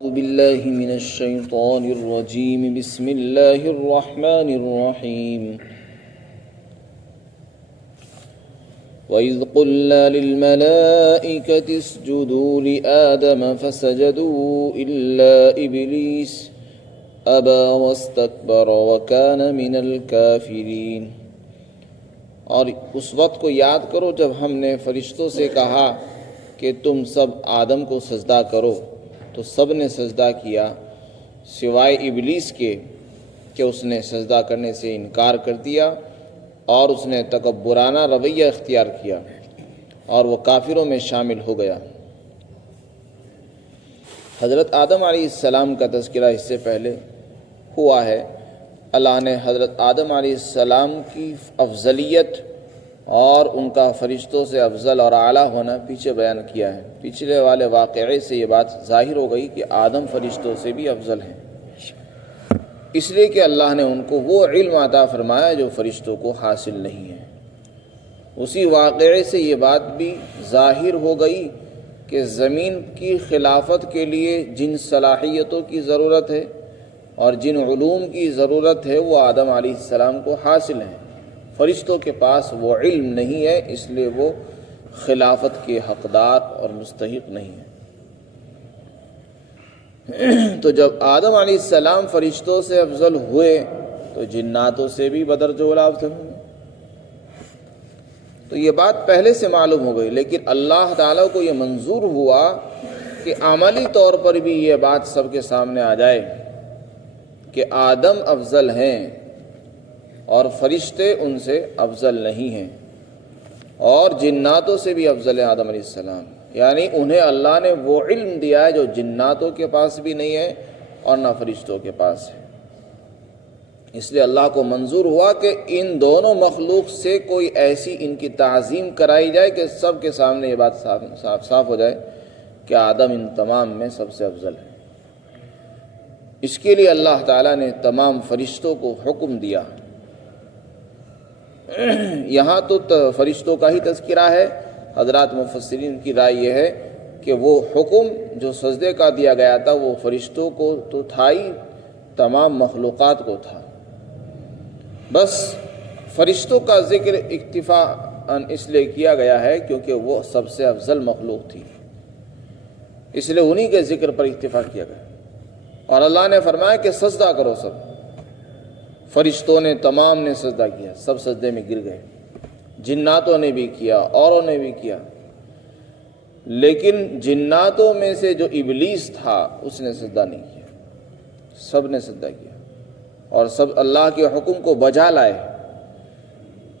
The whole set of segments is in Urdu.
أعوذ بالله من الشيطان الرجيم بسم الله الرحمن الرحيم وإذ قلنا للملائكة اسجدوا لآدم فسجدوا إلا إبليس أبى واستكبر وكان من الكافرين۔ اور اس وقت کو یاد کرو جب ہم نے فرشتوں سے کہا کہ تم سب آدم کو سجدہ کرو، تو سب نے سجدہ کیا سوائے ابلیس کے کہ اس نے سجدہ کرنے سے انکار کر دیا اور اس نے تکبرانہ رویہ اختیار کیا اور وہ کافروں میں شامل ہو گیا۔ حضرت آدم علیہ السلام کا تذکرہ اس سے پہلے ہوا ہے۔ اللہ نے حضرت آدم علیہ السلام کی افضلیت اور ان کا فرشتوں سے افضل اور اعلیٰ ہونا پیچھے بیان کیا ہے۔ پچھلے والے واقعے سے یہ بات ظاہر ہو گئی کہ آدم فرشتوں سے بھی افضل ہیں، اس لیے کہ اللہ نے ان کو وہ علم عطا فرمایا جو فرشتوں کو حاصل نہیں ہے۔ اسی واقعے سے یہ بات بھی ظاہر ہو گئی کہ زمین کی خلافت کے لیے جن صلاحیتوں کی ضرورت ہے اور جن علوم کی ضرورت ہے وہ آدم علیہ السلام کو حاصل ہیں۔ فرشتوں کے پاس وہ علم نہیں ہے، اس لیے وہ خلافت کے حقدار اور مستحق نہیں ہے۔ تو جب آدم علیہ السلام فرشتوں سے افضل ہوئے تو جناتوں سے بھی بدرجہ اولی افضل ہوئے۔ تو یہ بات پہلے سے معلوم ہو گئی، لیکن اللہ تعالیٰ کو یہ منظور ہوا کہ عملی طور پر بھی یہ بات سب کے سامنے آ جائے کہ آدم افضل ہیں اور فرشتے ان سے افضل نہیں ہیں، اور جناتوں سے بھی افضل ہے آدم علیہ السلام، یعنی انہیں اللہ نے وہ علم دیا ہے جو جناتوں کے پاس بھی نہیں ہے اور نہ فرشتوں کے پاس ہے۔ اس لیے اللہ کو منظور ہوا کہ ان دونوں مخلوق سے کوئی ایسی ان کی تعظیم کرائی جائے کہ سب کے سامنے یہ بات صاف ہو جائے کہ آدم ان تمام میں سب سے افضل ہے۔ اس کے لیے اللہ تعالیٰ نے تمام فرشتوں کو حکم دیا۔ یہاں تو فرشتوں کا ہی تذکرہ ہے، حضرات مفسرین کی رائے یہ ہے کہ وہ حکم جو سجدے کا دیا گیا تھا وہ فرشتوں کو تو تھا ہی، تمام مخلوقات کو تھا، بس فرشتوں کا ذکر اکتفا اس لیے کیا گیا ہے کیونکہ وہ سب سے افضل مخلوق تھی، اس لیے انہی کے ذکر پر اکتفا کیا گیا۔ اور اللہ نے فرمایا کہ سجدہ کرو سب، فرشتوں نے تمام نے سجدہ کیا، سب سجدے میں گر گئے، جناتوں نے بھی کیا، اوروں نے بھی کیا، لیکن جناتوں میں سے جو ابلیس تھا اس نے سجدہ نہیں کیا، سب نے سجدہ کیا اور سب اللہ کے حکم کو بجا لائے۔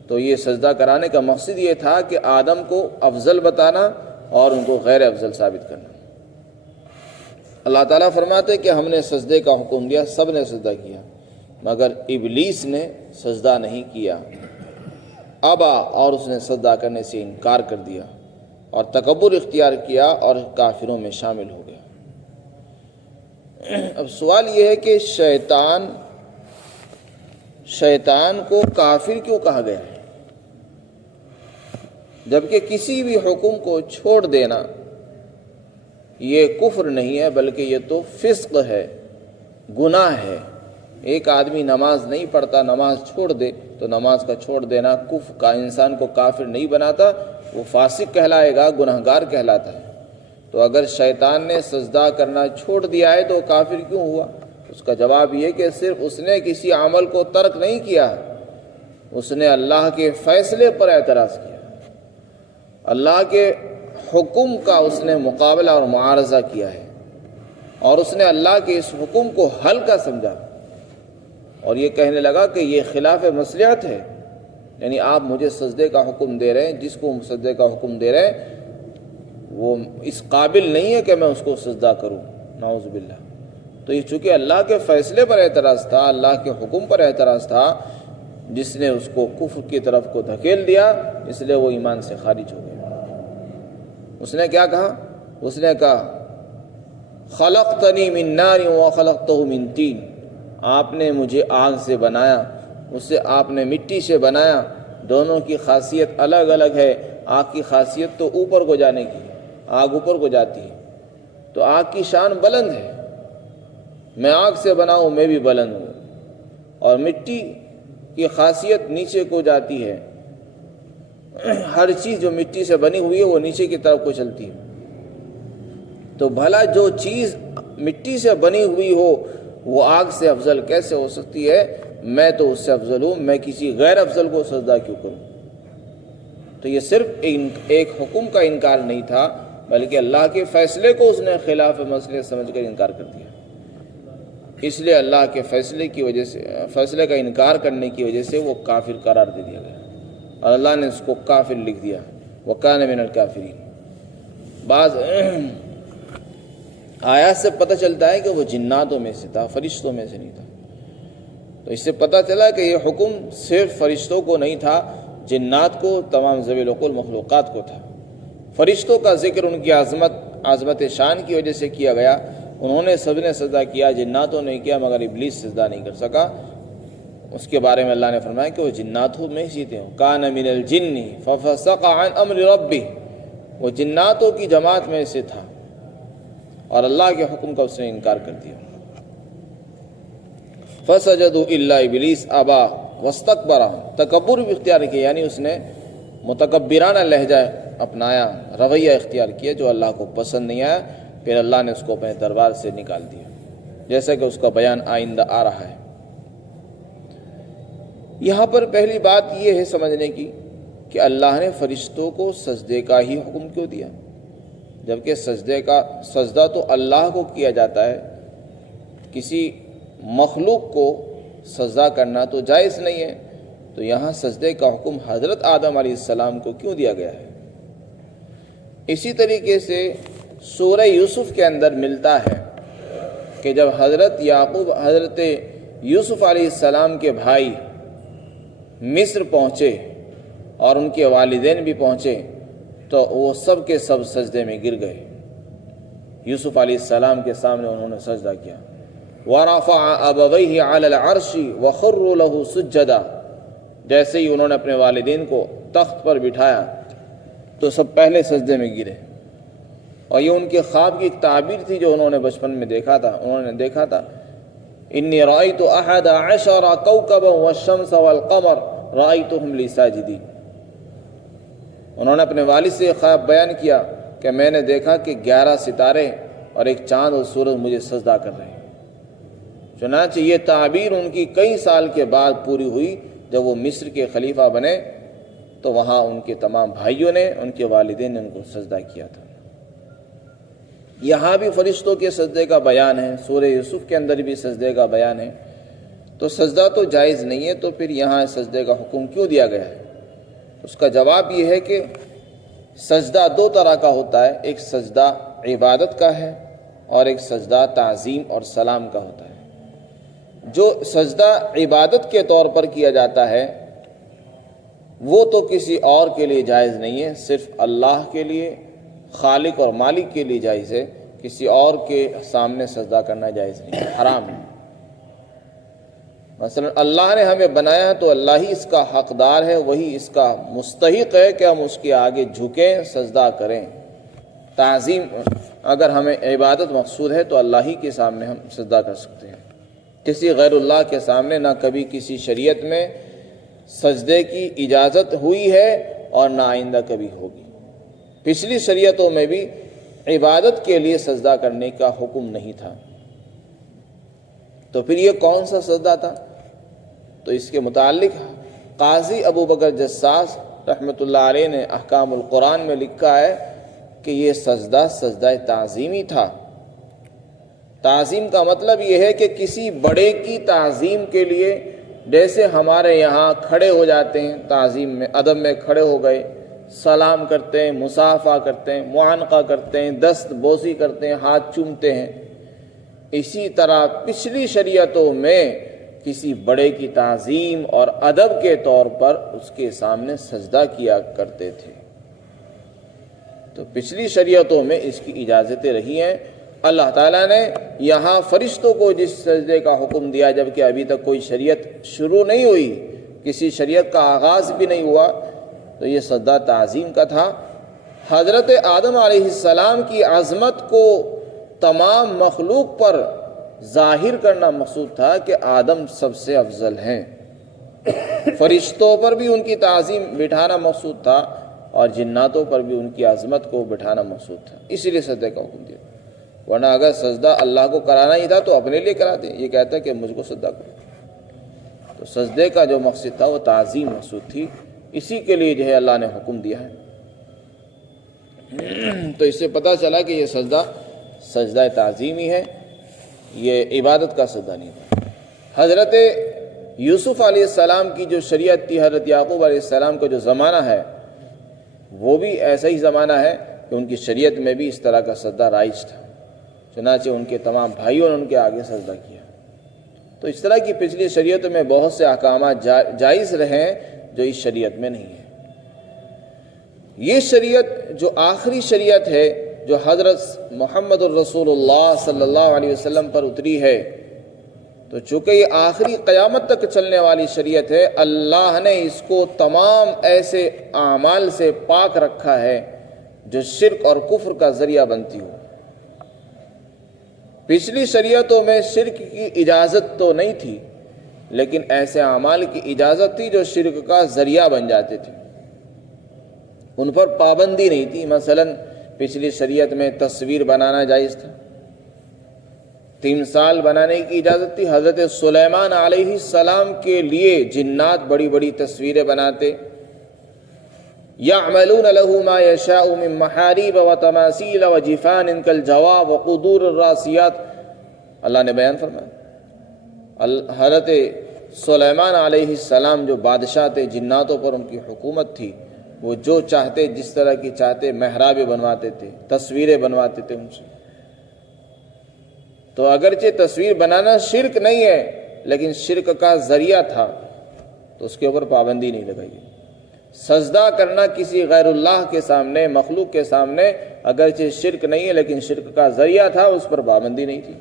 تو یہ سجدہ کرانے کا مقصد یہ تھا کہ آدم کو افضل بتانا اور ان کو غیر افضل ثابت کرنا۔ اللہ تعالیٰ فرماتے کہ ہم نے سجدے کا حکم دیا، سب نے سجدہ کیا، مگر ابلیس نے سجدہ نہیں کیا، ابا، اور اس نے سجدہ کرنے سے انکار کر دیا اور تکبر اختیار کیا اور کافروں میں شامل ہو گیا۔ اب سوال یہ ہے کہ شیطان کو کافر کیوں کہا گیا ہے، جبکہ کسی بھی حکم کو چھوڑ دینا یہ کفر نہیں ہے بلکہ یہ تو فسق ہے، گناہ ہے۔ ایک آدمی نماز نہیں پڑھتا، نماز چھوڑ دے تو نماز کا چھوڑ دینا کفر کا انسان کو کافر نہیں بناتا، وہ فاسق کہلائے گا، گنہگار کہلاتا ہے۔ تو اگر شیطان نے سجدہ کرنا چھوڑ دیا ہے تو کافر کیوں ہوا؟ اس کا جواب یہ کہ صرف اس نے کسی عمل کو ترک نہیں کیا، اس نے اللہ کے فیصلے پر اعتراض کیا، اللہ کے حکم کا اس نے مقابلہ اور معارضہ کیا ہے، اور اس نے اللہ کے اس حکم کو ہلکا سمجھا اور یہ کہنے لگا کہ یہ خلاف مصلحت ہے، یعنی آپ مجھے سجدے کا حکم دے رہے ہیں، جس کو سجدے کا حکم دے رہے ہیں وہ اس قابل نہیں ہے کہ میں اس کو سجدہ کروں، نعوذ باللہ۔ تو یہ چونکہ اللہ کے فیصلے پر اعتراض تھا، اللہ کے حکم پر اعتراض تھا، جس نے اس کو کفر کی طرف کو دھکیل دیا، اس لیے وہ ایمان سے خارج ہو گیا۔ اس نے کیا کہا؟ اس نے کہا خلقتنی من نار وخلقتہ من طین، آپ نے مجھے آگ سے بنایا، اسے آپ نے مٹی سے بنایا، دونوں کی خاصیت الگ الگ ہے۔ آگ کی خاصیت تو اوپر کو جانے کی، آگ اوپر کو جاتی ہے، تو آگ کی شان بلند ہے، میں آگ سے بنا ہوں، میں بھی بلند ہوں، اور مٹی کی خاصیت نیچے کو جاتی ہے، ہر چیز جو مٹی سے بنی ہوئی ہے وہ نیچے کی طرف کو چلتی ہے، تو بھلا جو چیز مٹی سے بنی ہوئی ہو وہ آگ سے افضل کیسے ہو سکتی ہے؟ میں تو اس سے افضل ہوں، میں کسی غیر افضل کو سجدہ کیوں کروں؟ تو یہ صرف ایک حکم کا انکار نہیں تھا، بلکہ اللہ کے فیصلے کو اس نے خلاف مسئلے سمجھ کر انکار کر دیا۔ اس لیے اللہ کے فیصلے کا انکار کرنے کی وجہ سے وہ کافر قرار دے دیا گیا، اور اللہ نے اس کو کافر لکھ دیا، وَكَانَ مِنَ الْكَافِرِينَ۔ بعض آیات سے پتہ چلتا ہے کہ وہ جناتوں میں سے تھا، فرشتوں میں سے نہیں تھا۔ تو اس سے پتہ چلا کہ یہ حکم صرف فرشتوں کو نہیں تھا، جنات کو، تمام ذوی العقول مخلوقات کو تھا۔ فرشتوں کا ذکر ان کی عظمت شان کی وجہ سے کیا گیا، انہوں نے سب نے سجدہ کیا، جناتوں نے کیا، مگر ابلیس سجدہ نہیں کر سکا۔ اس کے بارے میں اللہ نے فرمایا کہ وہ جناتوں میں ہی تھے، کان من الجن ففسق عن امر ربہ، وہ جناتوں کی جماعت میں سے تھا اور اللہ کے حکم کا اس نے انکار کر دیا۔ فسجدوا الا ابلیس ابا واستکبر، تکبر بھی اختیار کیا، یعنی اس نے متکبرانہ لہجہ اپنایا، رویہ اختیار کیا جو اللہ کو پسند نہیں آیا، پھر اللہ نے اس کو اپنے دربار سے نکال دیا، جیسا کہ اس کا بیان آئندہ آ رہا ہے۔ یہاں پر پہلی بات یہ ہے سمجھنے کی کہ اللہ نے فرشتوں کو سجدے کا ہی حکم کیوں دیا، جبکہ سجدہ تو اللہ کو کیا جاتا ہے، کسی مخلوق کو سجدہ کرنا تو جائز نہیں ہے، تو یہاں سجدے کا حکم حضرت آدم علیہ السلام کو کیوں دیا گیا ہے؟ اسی طریقے سے سورہ یوسف کے اندر ملتا ہے کہ جب حضرت یوسف علیہ السلام کے بھائی مصر پہنچے اور ان کے والدین بھی پہنچے تو وہ سب کے سب سجدے میں گر گئے، یوسف علیہ السلام کے سامنے انہوں نے سجدہ کیا۔ وَرَفَعَ أَبَوَيْهِ عَلَى الْعَرْشِ وَخَرُّوا لَهُ سُجَّدًا، جیسے ہی انہوں نے اپنے والدین کو تخت پر بٹھایا تو سب پہلے سجدے میں گرے، اور یہ ان کے خواب کی ایک تعبیر تھی جو انہوں نے بچپن میں دیکھا تھا۔ انہوں نے دیکھا تھا انی رأیت احد عشر کوکبا والشمس والقمر رأیتهم لی ساجدین، انہوں نے اپنے والد سے خواب بیان کیا کہ میں نے دیکھا کہ 11 ستارے اور ایک چاند اور سورج مجھے سجدہ کر رہے ہیں۔ چنانچہ یہ تعبیر ان کی کئی سال کے بعد پوری ہوئی، جب وہ مصر کے خلیفہ بنے تو وہاں ان کے تمام بھائیوں نے، ان کے والدین نے ان کو سجدہ کیا تھا۔ یہاں بھی فرشتوں کے سجدے کا بیان ہے، سورہ یوسف کے اندر بھی سجدے کا بیان ہے، تو سجدہ تو جائز نہیں ہے، تو پھر یہاں سجدے کا حکم کیوں دیا گیا ہے؟ اس کا جواب یہ ہے کہ سجدہ 2 طرح کا ہوتا ہے، ایک سجدہ عبادت کا ہے اور ایک سجدہ تعظیم اور سلام کا ہوتا ہے۔ جو سجدہ عبادت کے طور پر کیا جاتا ہے وہ تو کسی اور کے لیے جائز نہیں ہے، صرف اللہ کے لیے، خالق اور مالک کے لیے جائز ہے، کسی اور کے سامنے سجدہ کرنا جائز نہیں ہے، حرام ہے۔ مثلا اللہ نے ہمیں بنایا تو اللہ ہی اس کا حقدار ہے، وہی اس کا مستحق ہے کہ ہم اس کے آگے جھکیں، سجدہ کریں۔ تعظیم اگر ہمیں عبادت مقصود ہے تو اللہ ہی کے سامنے ہم سجدہ کر سکتے ہیں، کسی غیر اللہ کے سامنے نہ کبھی کسی شریعت میں سجدے کی اجازت ہوئی ہے اور نہ آئندہ کبھی ہوگی۔ پچھلی شریعتوں میں بھی عبادت کے لیے سجدہ کرنے کا حکم نہیں تھا، تو پھر یہ کون سا سجدہ تھا؟ تو اس کے متعلق قاضی ابو بکر جساس رحمۃ اللہ علیہ نے احکام القرآن میں لکھا ہے کہ یہ سجدہ سجدہ تعظیمی تھا۔ تعظیم کا مطلب یہ ہے کہ کسی بڑے کی تعظیم کے لیے، جیسے ہمارے یہاں کھڑے ہو جاتے ہیں تعظیم میں، ادب میں کھڑے ہو گئے، سلام کرتے ہیں، مصافحہ کرتے ہیں، معانقہ کرتے ہیں، دست بوسی کرتے ہیں، ہاتھ چومتے ہیں، اسی طرح پچھلی شریعتوں میں کسی بڑے کی تعظیم اور ادب کے طور پر اس کے سامنے سجدہ کیا کرتے تھے۔ تو پچھلی شریعتوں میں اس کی اجازتیں رہی ہیں۔ اللہ تعالیٰ نے یہاں فرشتوں کو جس سجدے کا حکم دیا، جبکہ ابھی تک کوئی شریعت شروع نہیں ہوئی، کسی شریعت کا آغاز بھی نہیں ہوا، تو یہ سجدہ تعظیم کا تھا۔ حضرت آدم علیہ السلام کی عظمت کو تمام مخلوق پر ظاہر کرنا مقصود تھا کہ آدم سب سے افضل ہیں. فرشتوں پر بھی ان کی تعظیم بٹھانا مقصود تھا اور جناتوں پر بھی ان کی عظمت کو بٹھانا مقصود تھا، اسی لیے سجدے کا حکم دیا. ورنہ اگر سجدہ اللہ کو کرانا ہی تھا تو اپنے لیے کراتے. یہ کہتا ہے کہ مجھ کو سجدہ کرو. تو سجدے کا جو مقصد تھا وہ تعظیم مقصود تھی، اسی کے لیے جو ہے اللہ نے حکم دیا ہے. تو اس سے پتہ چلا کہ یہ سجدہ تعظیمی ہے، یہ عبادت کا سجدہ نہیں تھا. حضرت یوسف علیہ السلام کی جو شریعت تھی، حضرت یعقوب علیہ السلام کا جو زمانہ ہے وہ بھی ایسا ہی زمانہ ہے کہ ان کی شریعت میں بھی اس طرح کا سجدہ رائج تھا. چنانچہ ان کے تمام بھائیوں نے ان کے آگے سجدہ کیا. تو اس طرح کی پچھلی شریعتوں میں بہت سے احکامات جائز رہے ہیں جو اس شریعت میں نہیں ہیں. یہ شریعت جو آخری شریعت ہے جو حضرت محمد الرسول اللہ صلی اللہ علیہ وسلم پر اتری ہے، تو چونکہ یہ آخری قیامت تک چلنے والی شریعت ہے، اللہ نے اس کو تمام ایسے اعمال سے پاک رکھا ہے جو شرک اور کفر کا ذریعہ بنتی ہو. پچھلی شریعتوں میں شرک کی اجازت تو نہیں تھی، لیکن ایسے اعمال کی اجازت تھی جو شرک کا ذریعہ بن جاتے تھے، ان پر پابندی نہیں تھی. مثلا پچھلی شریعت میں تصویر بنانا جائز تھا، تمثال بنانے کی اجازت تھی. حضرت سلیمان علیہ السلام کے لیے جنات بڑی بڑی تصویریں بناتے. یعملون له ما یشاء من محاریب وتماثیل وجفان کالجواب وقدور الراسیات. اللہ نے بیان فرمایا حضرت سلیمان علیہ السلام جو بادشاہ تھے، جناتوں پر ان کی حکومت تھی، وہ جو چاہتے جس طرح کی چاہتے محرابیں بنواتے تھے، تصویریں بنواتے تھے ان سے. تو اگرچہ تصویر بنانا شرک نہیں ہے لیکن شرک کا ذریعہ تھا تو اس کے اوپر پابندی نہیں لگائی گئی. سجدہ کرنا کسی غیر اللہ کے سامنے، مخلوق کے سامنے، اگرچہ شرک نہیں ہے لیکن شرک کا ذریعہ تھا، اس پر پابندی نہیں تھی.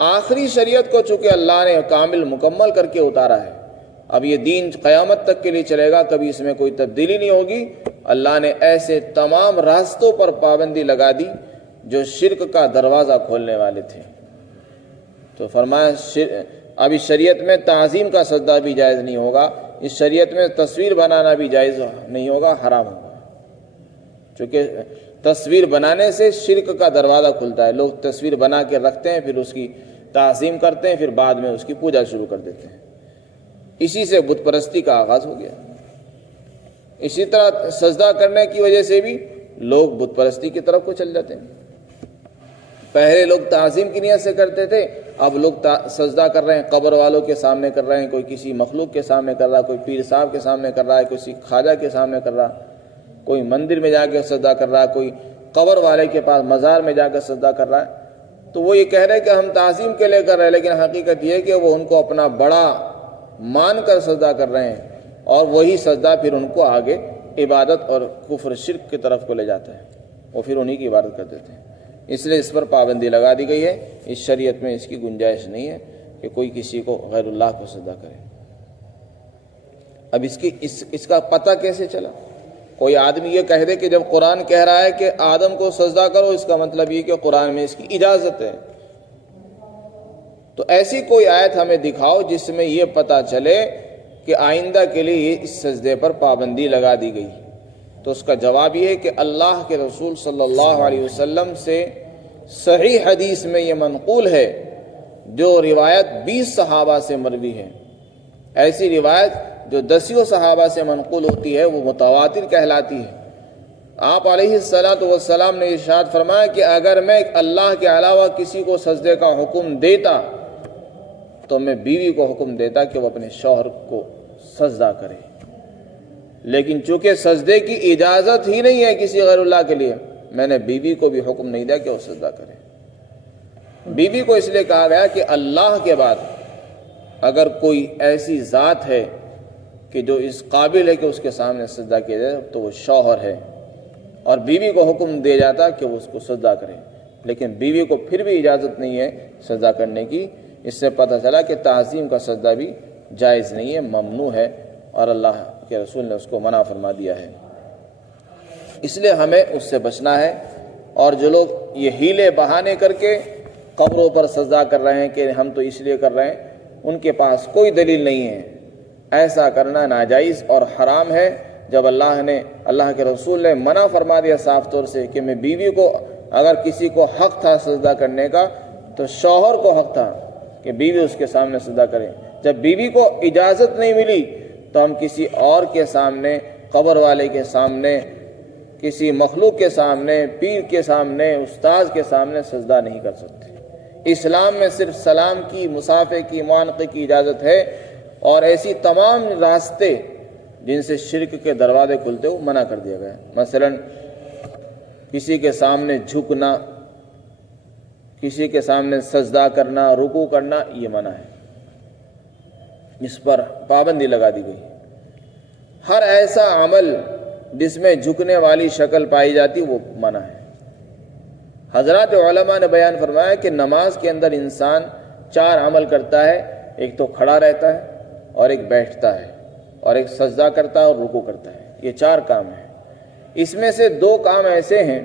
آخری شریعت کو چونکہ اللہ نے کامل مکمل کر کے اتارا ہے، اب یہ دین قیامت تک کے لیے چلے گا، کبھی اس میں کوئی تبدیلی نہیں ہوگی. اللہ نے ایسے تمام راستوں پر پابندی لگا دی جو شرک کا دروازہ کھولنے والے تھے. تو فرمایا اب اس شریعت میں تعظیم کا سجدہ بھی جائز نہیں ہوگا، اس شریعت میں تصویر بنانا بھی جائز نہیں ہوگا، حرام ہوگا. چونکہ تصویر بنانے سے شرک کا دروازہ کھلتا ہے. لوگ تصویر بنا کے رکھتے ہیں، پھر اس کی تعظیم کرتے ہیں، پھر بعد میں اس کی پوجا شروع کر دیتے ہیں. اسی سے بت پرستی کا آغاز ہو گیا. اسی طرح سجدہ کرنے کی وجہ سے بھی لوگ بت پرستی کی طرف کو چل جاتے ہیں. پہلے لوگ تعظیم کی نیت سے کرتے تھے، اب لوگ سجدہ کر رہے ہیں، قبر والوں کے سامنے کر رہے ہیں، کوئی کسی مخلوق کے سامنے کر رہا ہے، کوئی پیر صاحب کے سامنے کر رہا ہے، کسی خواجہ کے سامنے کر رہا ہے، کوئی مندر میں جا کے سجدہ کر رہا ہے، کوئی قبر والے کے پاس مزار میں جا کر سجدہ کر رہا ہے. تو وہ یہ کہہ رہے ہیں کہ ہم تعظیم کے لیے کر رہے ہیں، لیکن حقیقت یہ ہے کہ وہ ان کو اپنا بڑا مان کر سجدہ کر رہے ہیں، اور وہی سجدہ پھر ان کو آگے عبادت اور کفر شرک کی طرف کو لے جاتا ہے، وہ پھر انہی کی عبادت کر دیتے ہیں. اس لیے اس پر پابندی لگا دی گئی ہے. اس شریعت میں اس کی گنجائش نہیں ہے کہ کوئی کسی کو غیر اللہ کو سجدہ کرے. اب اس کا پتہ کیسے چلا؟ کوئی آدمی یہ کہہ دے کہ جب قرآن کہہ رہا ہے کہ آدم کو سجدہ کرو، اس کا مطلب یہ کہ قرآن میں اس کی اجازت ہے. تو ایسی کوئی آیت ہمیں دکھاؤ جس میں یہ پتہ چلے کہ آئندہ کے لیے اس سجدے پر پابندی لگا دی گئی. تو اس کا جواب یہ ہے کہ اللہ کے رسول صلی اللہ علیہ وسلم سے صحیح حدیث میں یہ منقول ہے، جو روایت 20 صحابہ سے مروی ہے. ایسی روایت جو 10 صحابہ سے منقول ہوتی ہے وہ متواتر کہلاتی ہے. آپ علیہ السلام نے ارشاد فرمایا کہ اگر میں اللہ کے علاوہ کسی کو سجدے کا حکم دیتا تو میں بیوی کو حکم دیتا کہ وہ اپنے شوہر کو سجدہ کرے. لیکن چونکہ سجدے کی اجازت ہی نہیں ہے کسی غیر اللہ کے لیے، میں نے بیوی کو بھی حکم نہیں دیا کہ وہ سجدہ کرے. بیوی کو اس لیے کہا گیا کہ اللہ کے بعد اگر کوئی ایسی ذات ہے کہ جو اس قابل ہے کہ اس کے سامنے سجدہ کیا جائے تو وہ شوہر ہے، اور بیوی کو حکم دیا جاتا کہ وہ اس کو سجدہ کرے. لیکن بیوی کو پھر بھی اجازت نہیں ہے سجدہ کرنے کی. اس سے پتہ چلا کہ تعظیم کا سجدہ بھی جائز نہیں ہے، ممنوع ہے، اور اللہ کے رسول نے اس کو منع فرما دیا ہے. اس لیے ہمیں اس سے بچنا ہے. اور جو لوگ یہ ہیلے بہانے کر کے قبروں پر سجدہ کر رہے ہیں کہ ہم تو اس لیے کر رہے ہیں، ان کے پاس کوئی دلیل نہیں ہے۔ ایسا کرنا ناجائز اور حرام ہے۔ جب اللہ کے رسول نے منع فرما دیا صاف طور سے کہ میں بیوی کو، اگر کسی کو حق تھا سجدہ کرنے کا تو شوہر کو حق تھا کہ بیوی اس کے سامنے سجدہ کرے۔ جب بیوی کو اجازت نہیں ملی تو ہم کسی اور کے سامنے، قبر والے کے سامنے، کسی مخلوق کے سامنے، پیر کے سامنے، استاذ کے سامنے سجدہ نہیں کر سکتے۔ اسلام میں صرف سلام کی، مصافحے کی، معانقے کی اجازت ہے، اور ایسی تمام راستے جن سے شرک کے دروازے کھلتے ہو منع کر دیا گیا ہے۔ مثلا کسی کے سامنے جھکنا، کسی کے سامنے سجدہ کرنا، رکوع کرنا، یہ منع ہے، اس پر پابندی لگا دی گئی۔ ہر ایسا عمل جس میں جھکنے والی شکل پائی جاتی وہ منع ہے۔ حضرات علماء نے بیان فرمایا کہ نماز کے اندر انسان 4 عمل کرتا ہے، ایک تو کھڑا رہتا ہے، اور ایک بیٹھتا ہے، اور ایک سجدہ کرتا ہے اور رکوع کرتا ہے۔ یہ 4 کام ہیں۔ اس میں سے 2 کام ایسے ہیں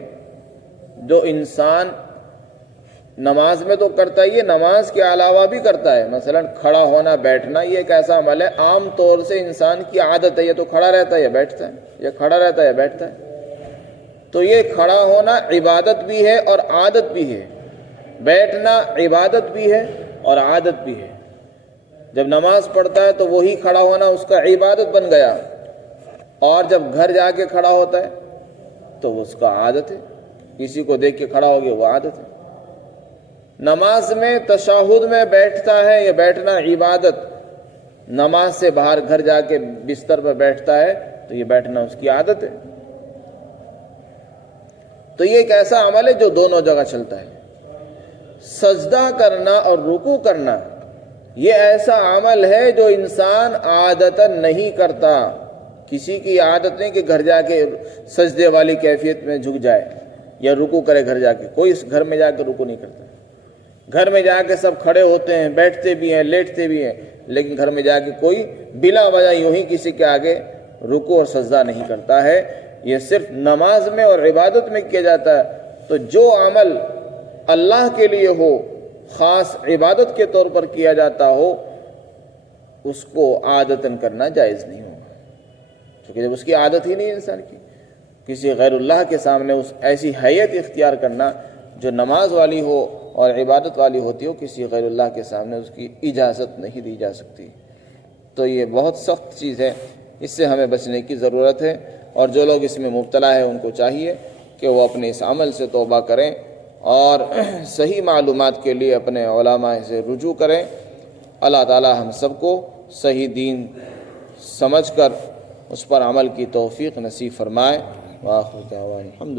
جو انسان نماز میں تو کرتا ہی ہے، نماز کے علاوہ بھی کرتا ہے۔ مثلا کھڑا ہونا، بیٹھنا، یہ ایک ایسا عمل ہے عام طور سے انسان کی عادت ہے، یہ تو کھڑا رہتا ہے یا بیٹھتا ہے، یا کھڑا رہتا ہے یا بیٹھتا ہے۔ تو یہ کھڑا ہونا عبادت بھی ہے اور عادت بھی ہے، بیٹھنا عبادت بھی ہے اور عادت بھی ہے۔ جب نماز پڑھتا ہے تو وہی کھڑا ہونا اس کا عبادت بن گیا، اور جب گھر جا کے کھڑا ہوتا ہے تو اس کا عادت ہے، کسی کو دیکھ کے کھڑا ہو گیا وہ عادت ہے۔ نماز میں تشہد میں بیٹھتا ہے، یہ بیٹھنا عبادت، نماز سے باہر گھر جا کے بستر پر بیٹھتا ہے تو یہ بیٹھنا اس کی عادت ہے۔ تو یہ ایک ایسا عمل ہے جو دونوں جگہ چلتا ہے۔ سجدہ کرنا اور رکوع کرنا یہ ایسا عمل ہے جو انسان عادتاً نہیں کرتا۔ کسی کی عادت نہیں کہ گھر جا کے سجدے والی کیفیت میں جھک جائے یا رکوع کرے گھر جا کے، کوئی اس گھر میں جا کے رکوع نہیں کرتا۔ گھر میں جا کے سب کھڑے ہوتے ہیں، بیٹھتے بھی ہیں، لیٹتے بھی ہیں، لیکن گھر میں جا کے کوئی بلا وجہ یوں ہی کسی کے آگے رکوع اور سجدہ نہیں کرتا ہے۔ یہ صرف نماز میں اور عبادت میں کیا جاتا ہے۔ تو جو عمل اللہ کے لیے ہو، خاص عبادت کے طور پر کیا جاتا ہو، اس کو عادتاً کرنا جائز نہیں ہوگا، کیونکہ جب اس کی عادت ہی نہیں ہے انسان کی، کسی غیر اللہ کے سامنے اس ایسی حیت اختیار کرنا جو نماز والی ہو اور عبادت والی ہوتی ہو، کسی غیر اللہ کے سامنے اس کی اجازت نہیں دی جا سکتی۔ تو یہ بہت سخت چیز ہے، اس سے ہمیں بچنے کی ضرورت ہے، اور جو لوگ اس میں مبتلا ہے ان کو چاہیے کہ وہ اپنے اس عمل سے توبہ کریں اور صحیح معلومات کے لیے اپنے علماء سے رجوع کریں۔ اللہ تعالی ہم سب کو صحیح دین سمجھ کر اس پر عمل کی توفیق نصیب فرمائے۔ وآخر دعوانا الحمد